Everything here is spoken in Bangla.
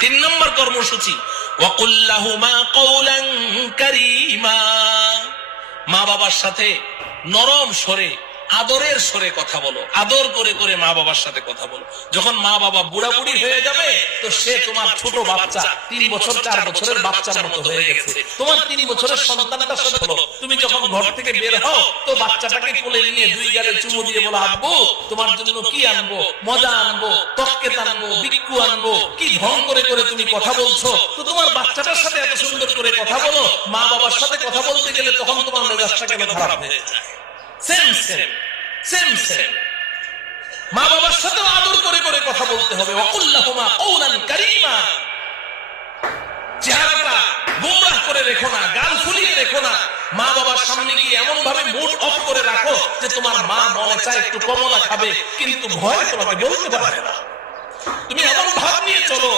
তিন নম্বর কর্মসূচি, ওয়াকুল লাহুমা কওলান কারীমা। মা বাবার সাথে নরম স্বরে, আদরের স্বরে কথা বলো, আদর করে করে মা বাবার সাথে কথা বলো। যখন মা বাবা বুড়া বুড়ি হয়ে যাবে, তো সে তোমার ছোট বাচ্চা, 3 বছর 4 বছরের বাচ্চার মতো হয়ে গেছে। তোমার 3 বছরের সন্তানটার সাথে বলো, তুমি যখন ঘর থেকে বের হও, তো বাচ্চাটাকে কোলে নিয়ে 2 গালে চুমু দিয়ে বলো, আব্বু তোমার জন্য কি আনবো, মজা আনবো, তক্কেত আনবো, বিক্কু আনবো, কি ঢং করে করে তুমি কথা বলছো। তো তোমার বাচ্চাটার সাথে এত সুন্দর করে কথা বলো, মা বাবার সাথে কথা বলতে গেলে তখন তোমার মেজাজটা কেন খারাপ হয়ে যায়? সেম সেম সেম সেম মা বাবার সাথে আদর করে করে কথা বলতে হবে। ওয়াকুল লাহুমা কওলান কারীমা। চেহারাটা গোমরাহ করে রেখো না, গাল ফুলিয়ে রেখো না। মা বাবার সামনে গিয়ে এমন ভাবে মুড অফ করে রাখো যে তোমার মা মনে চায় একটু কমলা খাবে, কিন্তু ভয় তোমাকে বলতে পারে না। তুমি এমন ভাব নিয়ে চলো